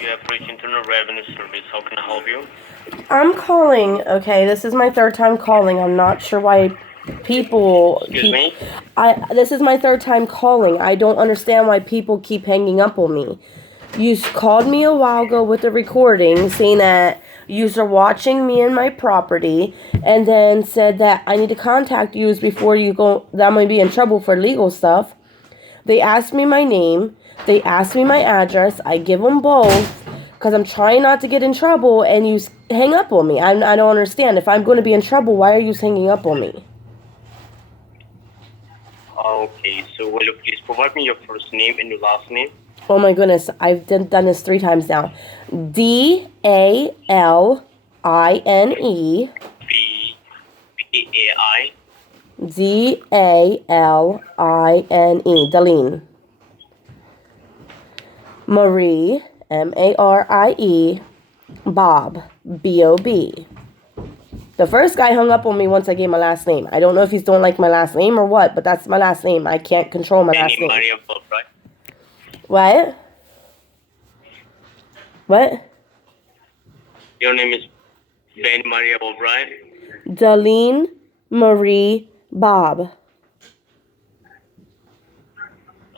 You have reached Internal Revenue Service. How can I help you? I'm calling, okay? This is my third time calling. I'm not sure why people Excuse me? this is my third time calling. I don't understand why people keep hanging up on me. You called me a while ago with a recording saying that you are watching me and my property, and then said that I need to contact you before you go, that I'm going to be in trouble for legal stuff. They asked me my name. They asked me my address. I give them both because I'm trying not to get in trouble, and you hang up on me. I don't understand. If I'm going to be in trouble, why are you hanging up on me? Okay, so will you please provide me your first name and your last name? Oh my goodness, I've done this 3 times now. DALINE. B-A-I. DALINE. Daline. Marie. MARIE. Bob. BOB. The first guy hung up on me once I gave my last name. I don't know if he's don't like my last name or what, but that's my last name. I can't control my last name. Maria Bob, right? What? What? Your name is Ben Maria Bob, right? Daline Marie Bob.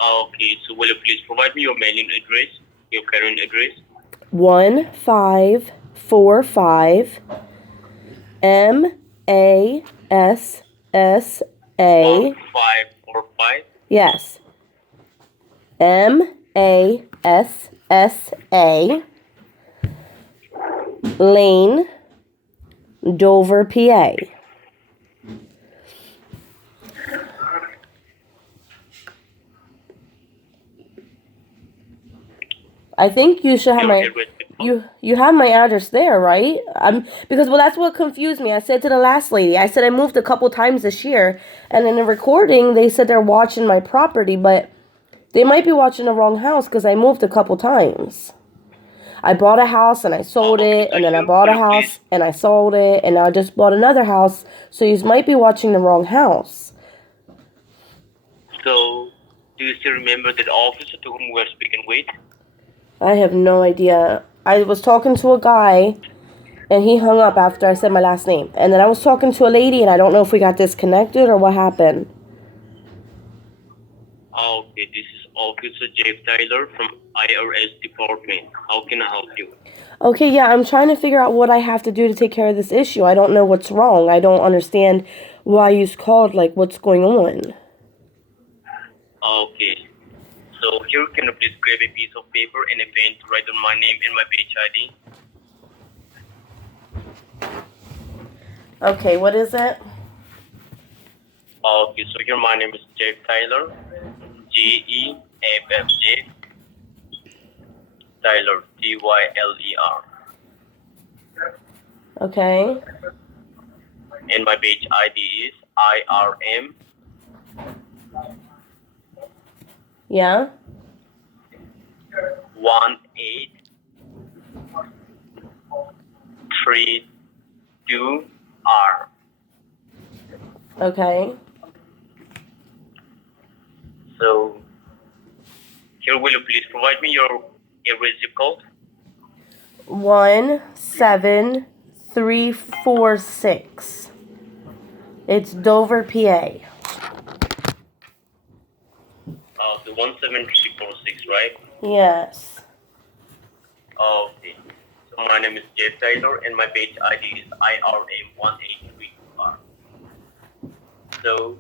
Okay, so will you please provide me your mailing address, your current address? 1545 MASSA. 1545. Yes. MASSA Lane, Dover, PA. I think you should have you have my address there, right? Because that's what confused me. I said to the last lady, I said I moved a couple times this year, and in the recording they said they're watching my property, but they might be watching the wrong house because I moved a couple times. I bought a house and I sold it, and then I bought a house and I sold it, and I just bought another house, so you might be watching the wrong house. So, do you still remember that officer to whom we were speaking with? I have no idea. I was talking to a guy, and he hung up after I said my last name. And then I was talking to a lady, and I don't know if we got disconnected or what happened. Okay, this is Officer Jeff Tyler from IRS Department. How can I help you? Okay, yeah, I'm trying to figure out what I have to do to take care of this issue. I don't know what's wrong. I don't understand why you called, like, what's going on. Okay. So here, can you please grab a piece of paper and a pen to write down my name and my page ID? Okay, what is it? Okay, so here my name is Jeff Tyler. Jeff Tyler. Tyler. Okay. And my page ID is IRM. Yeah. 1832R. Okay. So here, will you please provide me your zip code? 17346. It's Dover, PA. The 17346, right? Yes. Okay. So my name is Jeff Taylor and my page ID is IRM1832R. So,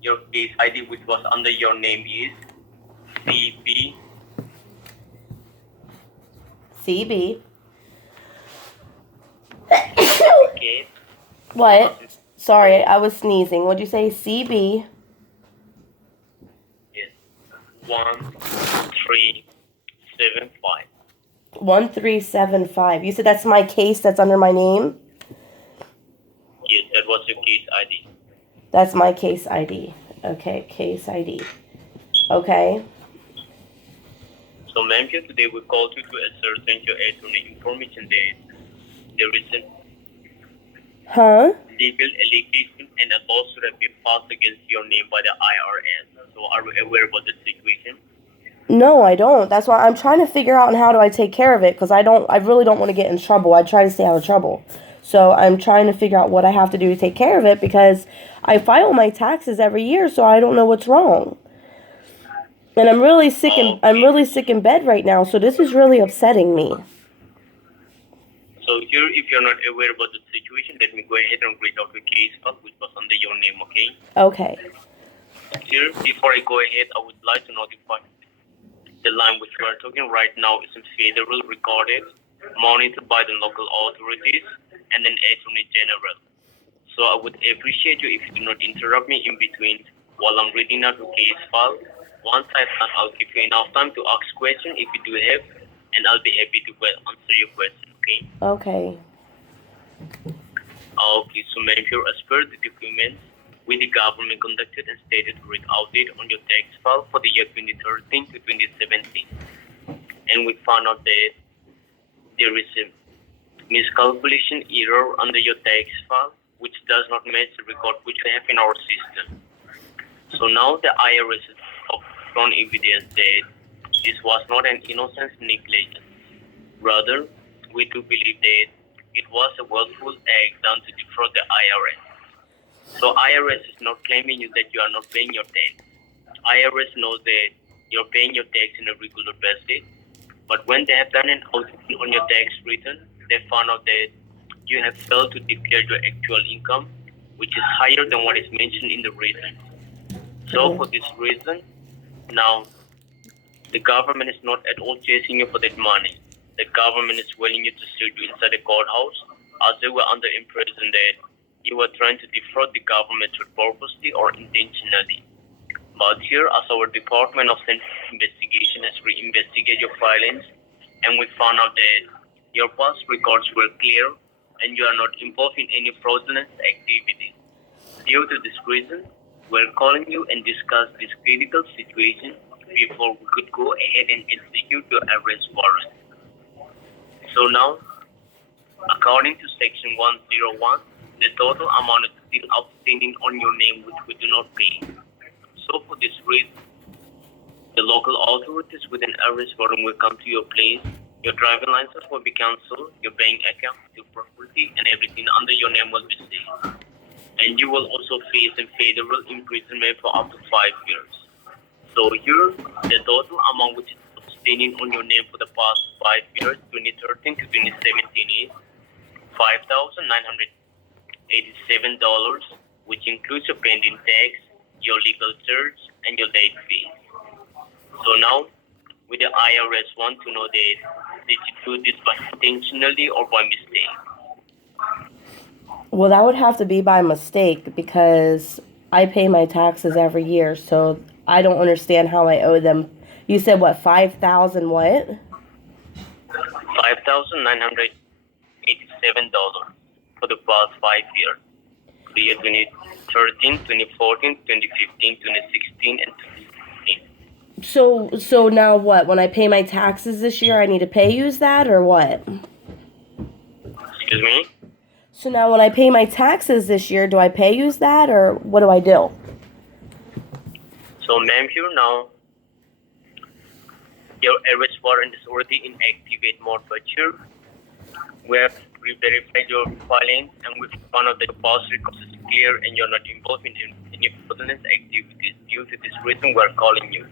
your case ID which was under your name is CB. CB. Okay. What? Sorry, I was sneezing. What'd you say? CB. Yes. 1375. 1375. You said that's my case that's under my name? Yes, that was your case ID. That's my case ID. Okay, case ID. Okay. So, ma'am, here today we called you to ascertain your attorney information that there is a legal allegation and a lawsuit have been passed against your name by the IRS. So, are you aware about the situation? No, I don't. That's why I'm trying to figure out how do I take care of it because I really don't want to get in trouble. I try to stay out of trouble. So I'm trying to figure out what I have to do to take care of it because I file my taxes every year, so I don't know what's wrong. And I'm really Okay. sick in bed right now, so this is really upsetting me. So here, if you're not aware about the situation, let me go ahead and read out the case file which was under your name, okay? Okay. Here, before I go ahead, I would like to notify the line which we are talking right now is federal recorded, monitored by the local authorities and an attorney general. So I would appreciate you if you do not interrupt me in between while I'm reading out the case file. Once I've done, I'll give you enough time to ask questions if you do have, and I'll be happy to answer your question, okay? Okay. Okay, so ma'am, here as per the documents, the government conducted and stated rate audit on your tax file for the year 2013 to 2017. And we found out that there is a miscalculation error under your tax file, which does not match the record which we have in our system. So now the IRS has shown evidence that this was not an innocent negligence. Rather, we do believe that it was a willful act done to defraud the IRS. So IRS is not claiming you that you are not paying your tax. IRS knows that you're paying your tax in a regular basis, but when they have done an audit on your tax return, they found out that you have failed to declare your actual income, which is higher than what is mentioned in the return. So for this reason, now the government is not at all chasing you for that money. The government is willing you to sue you inside the courthouse as they were under impression that you were trying to defraud the government purposely or intentionally. But here, as our Department of Central Investigation has re-investigated your filings, and we found out that your past records were clear and you are not involved in any fraudulent activities. Due to this reason, we're calling you and discuss this critical situation before we could go ahead and execute your arrest warrant. So now, according to Section 101, the total amount is still outstanding on your name which we do not pay. So for this reason, the local authorities with an arrest warrant will come to your place. Your driving license will be cancelled, your bank account, your property, and everything under your name will be seized. And you will also face a federal imprisonment for up to 5 years. So here, the total amount which is outstanding on your name for the past 5 years, 2013 to 2017, is $5,987, which includes your pending tax, your legal charge, and your late fee. So now, with the IRS want to know that did you do this by intentionally or by mistake? Well, that would have to be by mistake because I pay my taxes every year, so I don't understand how I owe them. You said what, 5,000 what? $5,987 for the past 5 years. The year 2013, 2014, 2015, 2016, and 2016. So now what? When I pay my taxes this year, I need to pay you that or what? Excuse me? So now when I pay my taxes this year, do I pay you that or what do I do? So ma'am, here now, your arrest warrant is already in activate mode, but here we have re-verified your filing and we found out that your past records is clear and you're not involved in any fraudulent activities. Due to this reason, we're calling you.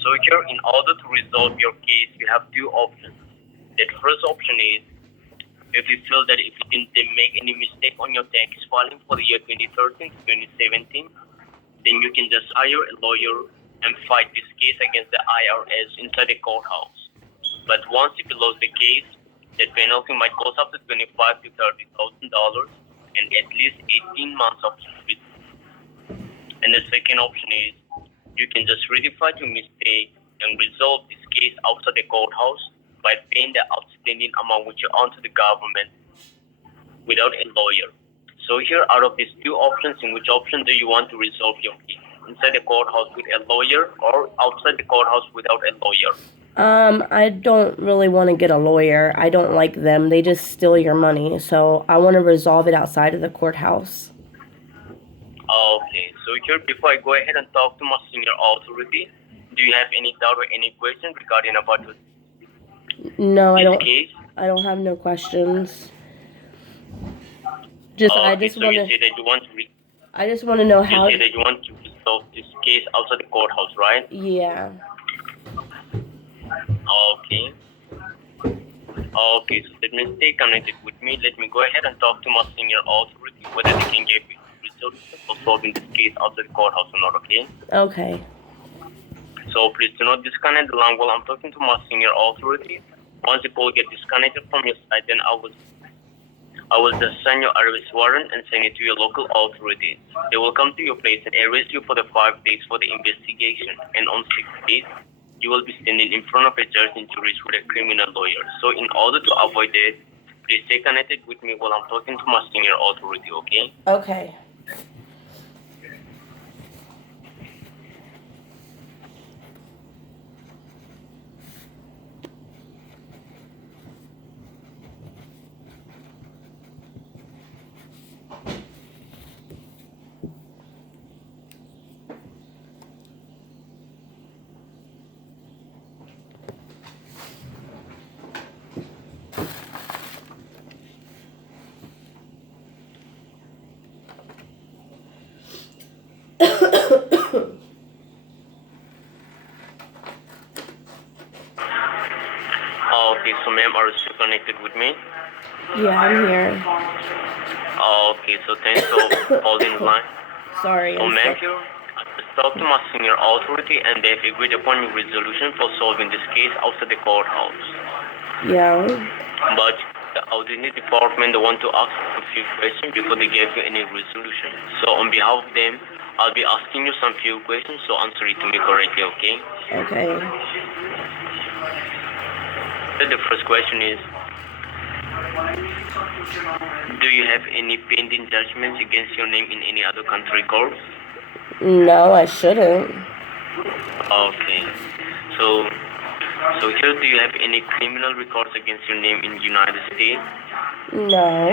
So here, in order to resolve your case, you have two options. The first option is, if you feel that if you didn't make any mistake on your tax filing for the year 2013 to 2017, then you can just hire a lawyer and fight this case against the IRS inside the courthouse. But once if you lose the case, the penalty might cost up to $25,000 to $30,000 and at least 18 months of prison. And the second option is, you can just rectify your mistake and resolve this case outside the courthouse by paying the outstanding amount which you owe to the government without a lawyer. So here, out of these two options, in which option do you want to resolve your case? Inside the courthouse with a lawyer or outside the courthouse without a lawyer? I don't really want to get a lawyer. I don't like them. They just steal your money. So I want to resolve it outside of the courthouse. Okay, so here, before I go ahead and talk to my senior authority, Do you have any doubt or any question regarding about No, I this don't. case? I don't have no questions. I Okay, just so want you to. say that you want to I just want to know you how. say that you want to resolve this case outside the courthouse, right? Yeah. Okay. Okay, so let me stay connected with me. Let me go ahead and talk to my senior authority whether they can give you a resolution for solving this case outside the courthouse or not, okay? Okay. So please do not disconnect the line while I'm talking to my senior authority. Once the call gets disconnected from your side, then I will just send your arrest warrant and send it to your local authorities. They will come to your place and arrest you for the 5 days for the investigation. And on 6 days, you will be standing in front of a judge and jury with a criminal lawyer. So in order to avoid that, please stay connected with me while I'm talking to my senior authority, okay? Okay. Okay, so ma'am, are you still connected with me? Yeah, I'm here. Okay, so thanks for holding the line. Sorry, So I'm ma'am, sick. here, I just talked to my senior authority and they've agreed upon your resolution for solving this case outside the courthouse. Yeah. But the audit department they want to ask you a few questions before they give you any resolution. So on behalf of them, I'll be asking you some few questions, so answer it to me correctly, okay? Okay. So the first question is, do you have any pending judgments against your name in any other country courts? No, I shouldn't. Okay. So here, do you have any criminal records against your name in the United States? No.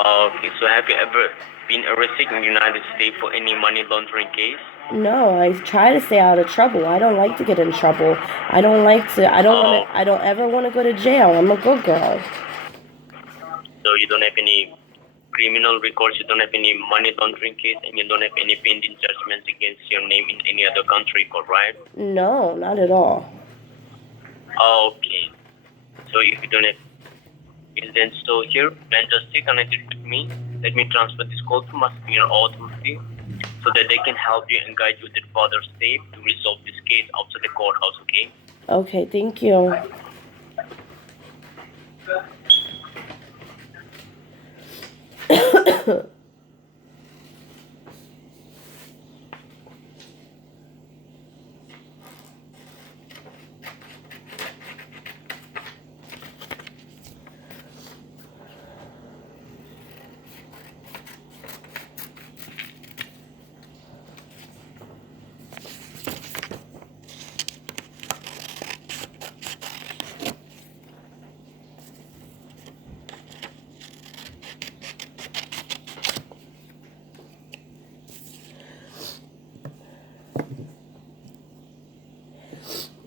Okay. So have you ever been arrested in the United States for any money laundering case? No, I try to stay out of trouble. I don't like to get in trouble. I don't like to. I don't want to. I don't ever want to go to jail. I'm a good girl. So you don't have any criminal records, you don't have any money laundering case, and you don't have any pending judgments against your name in any other country court, right? No, not at all. Okay. So if you don't have it, then so here, then just stay connected with me. Let me transfer this call to my senior authority so that they can help you and guide you with the further step to resolve this case outside the courthouse, okay? Okay, thank you.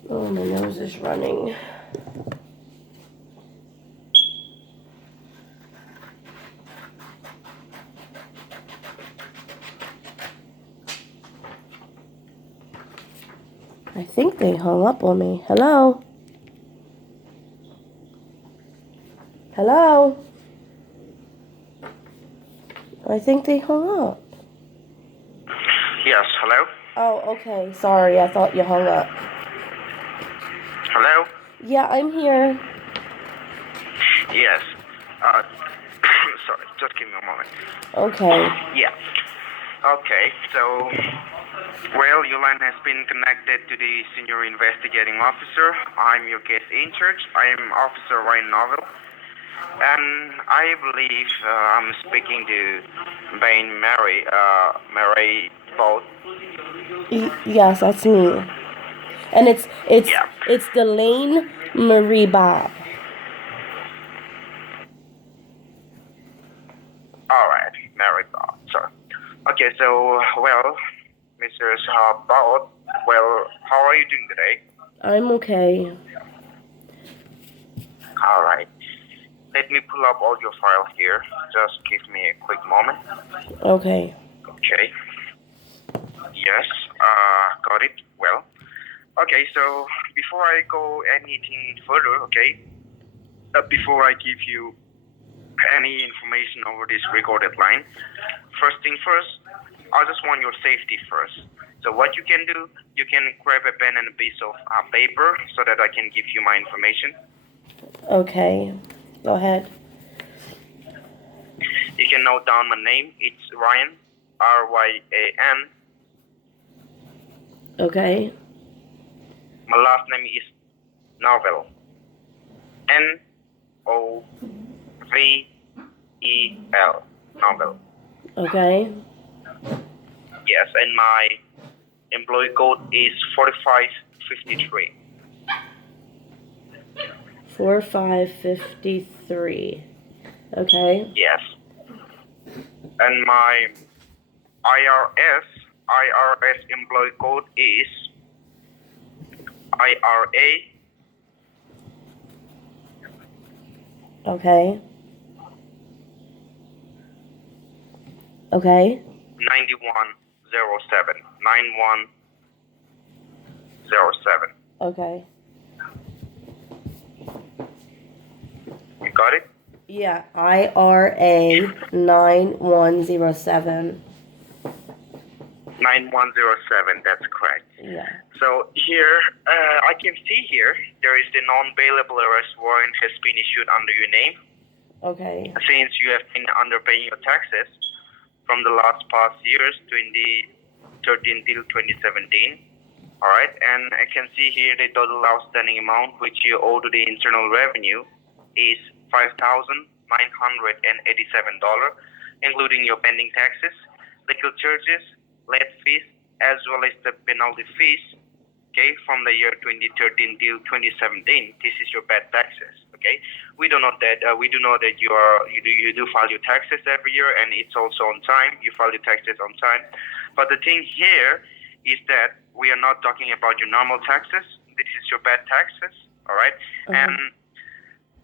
Oh, my nose is running. I think they hung up on me. Hello? Hello? I think they hung up. Yes, hello? Oh, okay. Sorry, I thought you hung up. Hello? Yeah, I'm here. Yes. Sorry, just give me a moment. Okay. Yeah. Okay, so, well, your line has been connected to the senior investigating officer. I'm your case in charge. I am Officer Ryan Novel. And I believe I'm speaking to Bain Mary Boat. Yes, that's me. And it's Yeah. it's Delane Marie Bob. All right, Mary Boat. Sorry. Okay, so, well, Mr. Boat, Well, how are you doing today? I'm okay. All right. Let me pull up all your files here. Just give me a quick moment. Okay. Okay. Yes, got it. Well, okay, so before I go anything further, okay, before I give you any information over this recorded line, first thing first, I just want your safety first. So what you can do, you can grab a pen and a piece of paper so that I can give you my information. Okay. Go ahead. You can note down my name. It's Ryan, Ryan. Okay. My last name is Novel, Novel, Novel. Okay. Yes, and my employee code is 4553. 4553. Okay. Yes. And my IRS employee code is IRA Okay. Okay. 9107. 9107. Okay. You got it? Yeah. IRA 9107. 9107, that's correct. Yeah. So here, I can see here, there is the non-bailable arrest warrant has been issued under your name. Okay. Since you have been underpaying your taxes from the last past years, 2013 till 2017. All right, and I can see here the total outstanding amount which you owe to the Internal Revenue is $5,987, including your pending taxes, legal charges, late fees, as well as the penalty fees, okay, from the year 2013 till 2017. This is your bad taxes, okay? We do know that you do file your taxes every year, and it's also on time. You file your taxes on time. But the thing here is that we are not talking about your normal taxes. This is your bad taxes, all right? And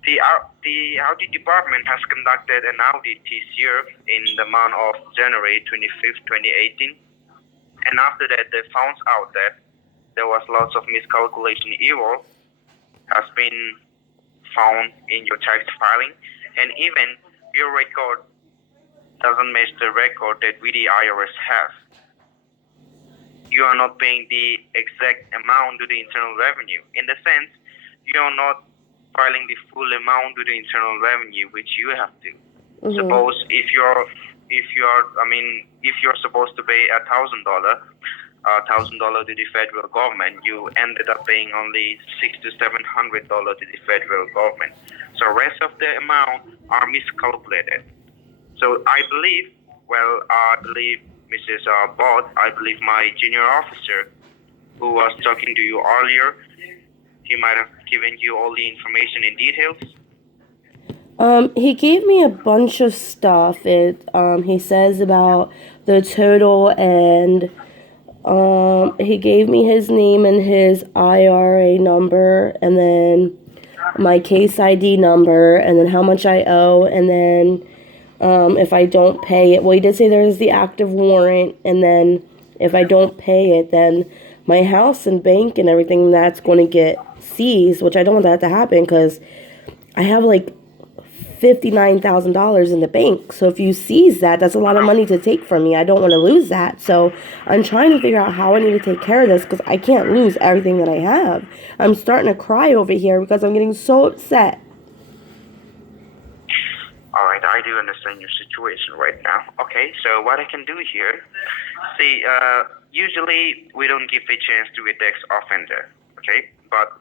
the audit department has conducted an audit this year in the month of January 25th, 2018. And after that, they found out that there was lots of miscalculation error has been found in your tax filing. And even your record doesn't match the record that we, the IRS, have. You are not paying the exact amount to the Internal Revenue. In the sense, you are not filing the full amount to the Internal Revenue, which you have to. Suppose if you're supposed to pay $1,000 to the federal government, you ended up paying only $600 to $700 to the federal government. So rest of the amount are miscalculated. So I believe, Mrs. Bott, I believe my junior officer who was talking to you earlier, he might have given you all the information in details. He gave me a bunch of stuff. He says about the total, and he gave me his name and his IRA number, and then my case ID number, and then how much I owe, and then if I don't pay it, well, he did say there's the active warrant, and then if I don't pay it, then my house and bank and everything, that's going to get seized, which I don't want that to happen, because I have like $59,000 in the bank. So if you seize that, that's a lot of money to take from me. I don't want to lose that. So I'm trying to figure out how I need to take care of this, because I can't lose everything that I have. I'm starting to cry over here because I'm getting so upset. All right, I do understand your situation right now. Okay, so what I can do here, see, usually we don't give a chance to a tax offender, okay? But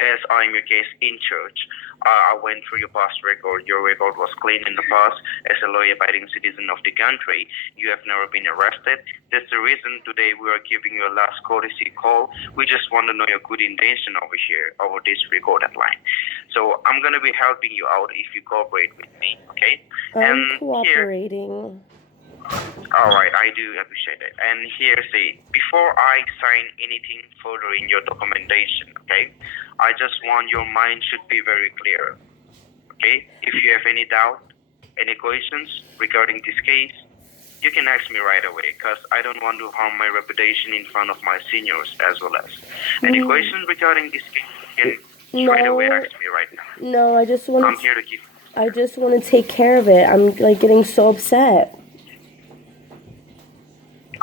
as I'm your case in church, I went through your past record. Your record was clean in the past. As a law-abiding citizen of the country, you have never been arrested. That's the reason today we are giving you a last courtesy call. We just want to know your good intention over here, over this recorded line. So I'm going to be helping you out if you cooperate with me, okay? I'm cooperating. All right, I do appreciate it. And here, say, before I sign anything further in your documentation, okay, I just want your mind should be very clear, okay? If you have any doubt, any questions regarding this case, you can ask me right away because I don't want to harm my reputation in front of my seniors as well as. Any questions regarding this case, you can straight away ask me right now. No, I just want I'm here to give. I just want to take care of it. I'm like getting so upset.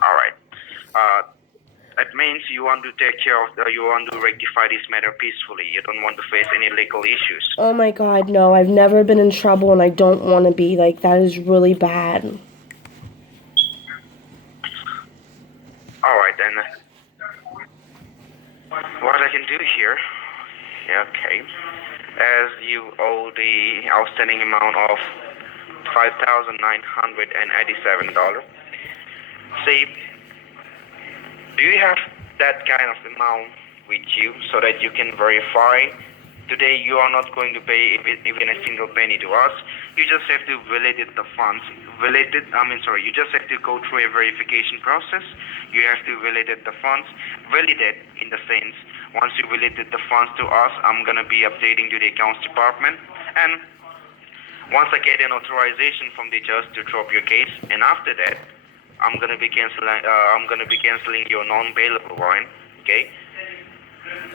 All right. That means you want to take care of, you want to rectify this matter peacefully. You don't want to face any legal issues. Oh my God, no! I've never been in trouble, and I don't want to be. Like, that is really bad. All right then. What I can do here? Okay. As you owe the outstanding amount of $5,987. See, do you have that kind of amount with you so that you can verify? Today you are not going to pay even a single penny to us. You just have to validate the funds. You just have to go through a verification process. You have to validate the funds. Validate in the sense, once you validate the funds to us, I'm going to be updating to the accounts department. And once I get an authorization from the judge to drop your case, and after that, I'm gonna be canceling your non-bailable warrant, okay?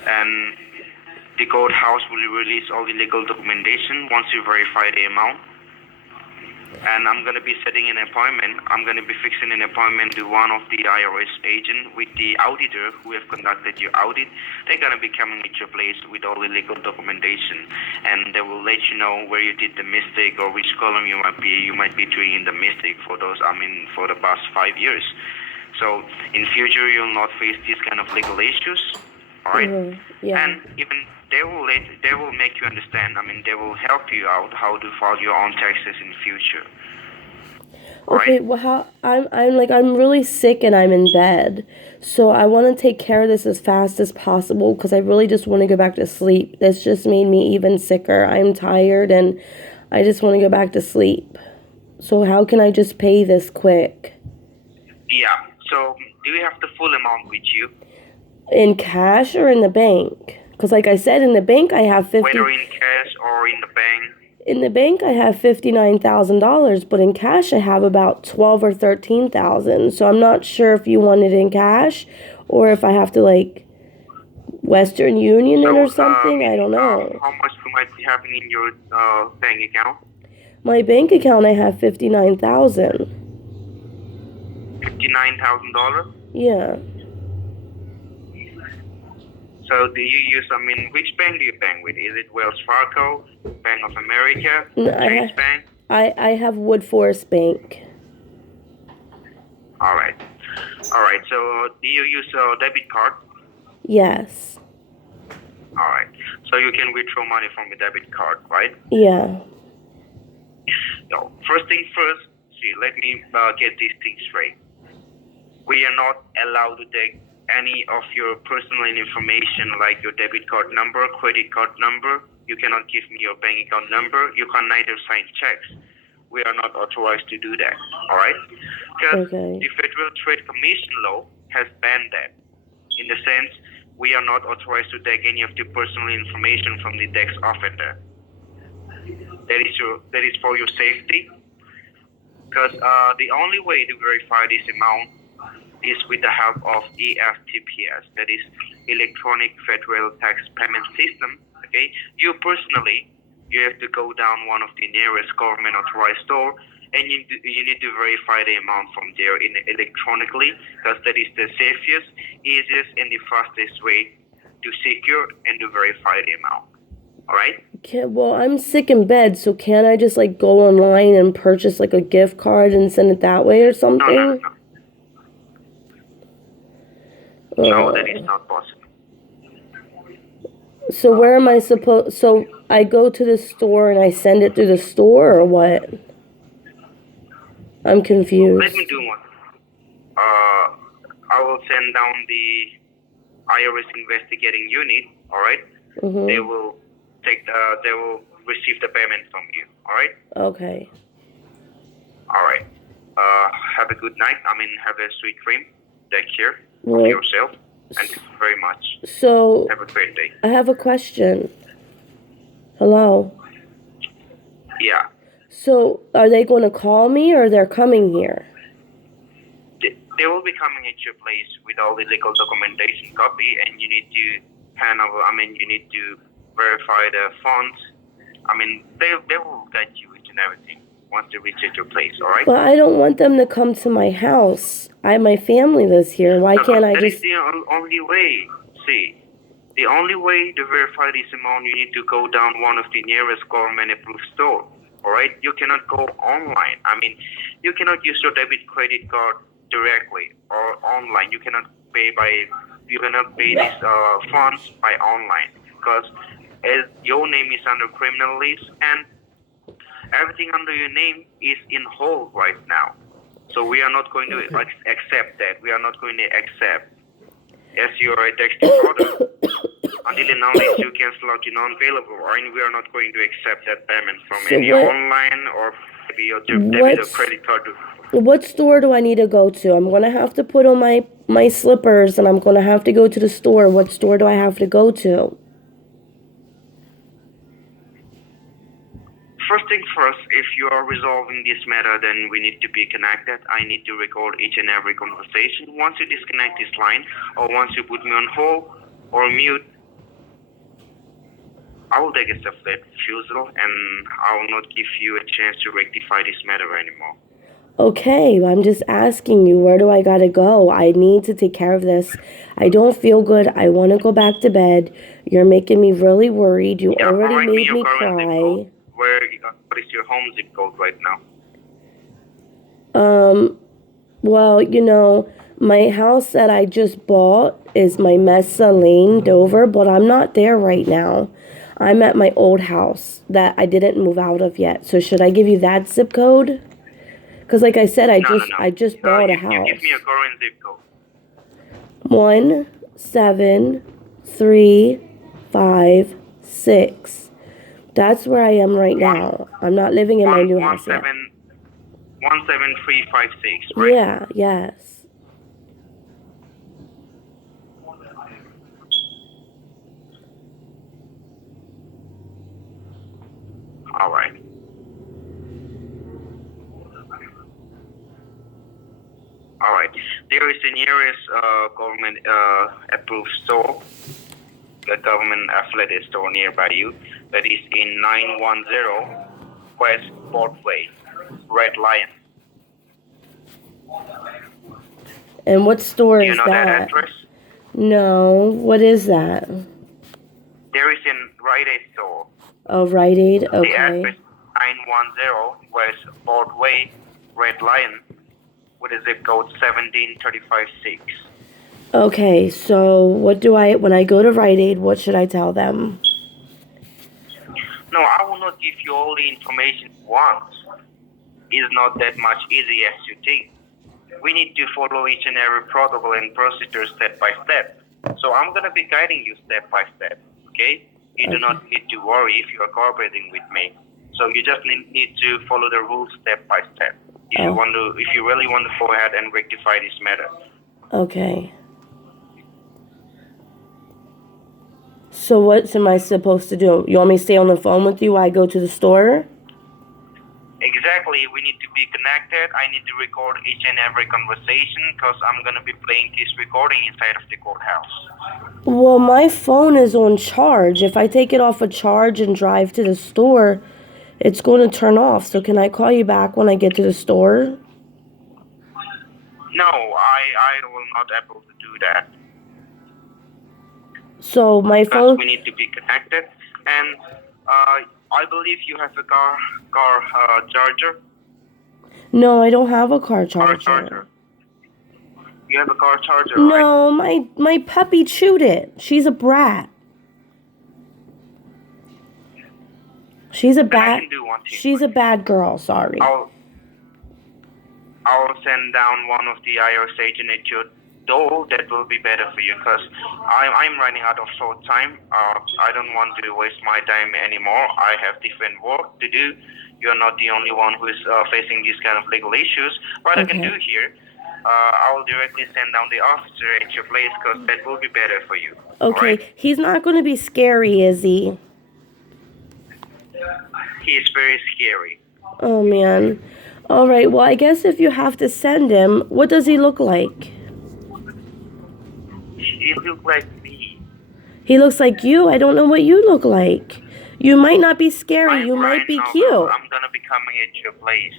And the courthouse will release all the legal documentation once you verify the amount. And I'm gonna be setting an appointment. I'm gonna be fixing an appointment to one of the IRS agent with the auditor who have conducted your audit. They're gonna be coming at your place with all the legal documentation, and they will let you know where you did the mistake or which column you might be doing in the mistake for for the past 5 years. So in future you'll not face these kind of legal issues. All right? Yeah. And even they will make you understand. They will help you out how to file your own taxes in future. Okay, Right? well, I'm really sick and I'm in bed, so I want to take care of this as fast as possible because I really just want to go back to sleep. This just made me even sicker. I'm tired and I just want to go back to sleep. So how can I just pay this quick? Yeah. So do you have the full amount with you? In cash or in the bank? Because like I said, in the bank I have Whether in cash or in the bank? In the bank I have $59,000, but in cash I have about 12 or 13,000. So I'm not sure if you want it in cash or if I have to Western Union it or something. I don't know. How much you might be having in your bank account? My bank account I have $59,000. $59,000? Yeah. So do you use, which bank do you bank with? Is it Wells Fargo, Bank of America, Chase Bank? I have Woodforest Bank. All right. So do you use a debit card? Yes. All right. So you can withdraw money from a debit card, right? Yeah. So first thing first, let me get these things straight. We are not allowed to take any of your personal information like your debit card number, credit card number. You cannot give me your bank account number. You can neither sign checks. We are not authorized to do that, all right? Because the Federal Trade Commission law has banned that. In the sense, we are not authorized to take any of the personal information from the tax offender. That is for your safety. Because the only way to verify this amount is with the help of EFTPS, that is Electronic Federal Tax Payment System. Okay, you personally, you have to go down one of the nearest government authorized store, and you need to verify the amount from there electronically, because that is the safest, easiest, and the fastest way to secure and to verify the amount. All right? Well, I'm sick in bed, so can't I just go online and purchase a gift card and send it that way or something? No, that is not possible. So where am I supposed... So I go to the store and I send it through the store or what? I'm confused. Let me do one. I will send down the IRS investigating unit, all right? Mm-hmm. They will receive the payment from you, all right? Okay. All right. Have a good night. Have a sweet dream. Take care of Well, yourself. And thank you very much. so Have a great day. I have a question. Hello. Yeah. So are they going to call me or they're coming here? They will be coming at your place with all the legal documentation copy, and you need to hand over. You need to verify the funds. They will get you each and everything once they reach at your place. All right. But I don't want them to come to my house. My family lives here. Why can't I that just... is the only way. See, the only way to verify this amount, you need to go down one of the nearest government-approved store. All right. You cannot go online. You cannot use your debit credit card directly or online. You cannot pay these funds by online, because as your name is under criminal list and everything under your name is in hold right now. So we are not going to accept that. We are not going to accept, as you are a texting order, until and unless you cancel out your non-available, and we are not going to accept that payment from any online or maybe your debit or credit card. What store do I need to go to? I'm going to have to put on my slippers and I'm going to have to go to the store. What store do I have to go to? First thing first, if you are resolving this matter, then we need to be connected. I need to record each and every conversation. Once you disconnect this line, or once you put me on hold or mute, I will take a separate refusal and I will not give you a chance to rectify this matter anymore. Okay, I'm just asking you, where do I gotta go? I need to take care of this. I don't feel good. I want to go back to bed. You're making me really worried. You already made me cry. What is your home zip code right now? Well, my house that I just bought is my Mesa Lane, Dover, but I'm not there right now. I'm at my old house that I didn't move out of yet. So should I give you that zip code? Because like I said, I just bought a house. You give me a current zip code. 17356. That's where I am right now. I'm not living in my new house yet. 17356, right? Yeah, yes. All right. All right. There is the nearest government approved store, a government affiliated store nearby you, that is in 910 West Broadway, Red Lion. And what store is that? Do you know that address? No. What is that? There is a Rite Aid store. Oh, Rite Aid? Okay. The address 910 West Broadway, Red Lion, with a zip code 17356. Okay, so when I go to Rite Aid, what should I tell them? No, I will not give you all the information once. It's not that much easy as you think. We need to follow each and every protocol and procedure step by step. So I'm going to be guiding you step by step, okay? You do not need to worry if you are cooperating with me. So you just need to follow the rules step by step. If you really want to go ahead and rectify this matter. Okay. So what am I supposed to do? You want me to stay on the phone with you while I go to the store? Exactly. We need to be connected. I need to record each and every conversation because I'm going to be playing this recording inside of the courthouse. Well, my phone is on charge. If I take it off a charge and drive to the store, it's going to turn off. So can I call you back when I get to the store? No, I will not able to do that. So my phone... We need to be connected. And I believe you have a car charger. No, I don't have a car charger. You have a car charger, no, right? my puppy chewed it. She's a brat. She's a bad. She's a bad girl. Sorry. I'll send down one of the IRS agent at your door. That will be better for you because I'm running out of short time. I don't want to waste my time anymore. I have different work to do. You are not the only one who is facing these kind of legal issues. What I can Okay. do here, I will directly send down the officer at your place because that will be better for you. Okay, Alright? he's not going to be scary, is he? He is very scary. Oh, man. All right, well, I guess if you have to send him, what does he look like? He looks like me. He looks like you. I don't know what you look like. You might not be scary. You might Brian be Novel. cute. I'm gonna be coming at your place.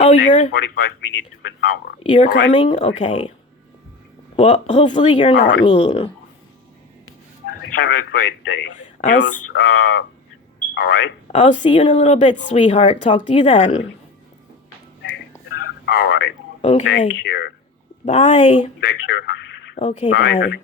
Oh, Next you're 45 minutes to an hour. you're Alright? coming? Okay. Well, hopefully you're not Alright. mean. Have a great day. I'll Use, alright? I'll see you in a little bit, sweetheart. Talk to you then. Alright. Okay. Take care. Bye. Take care, honey. Okay, Bye, bye. honey.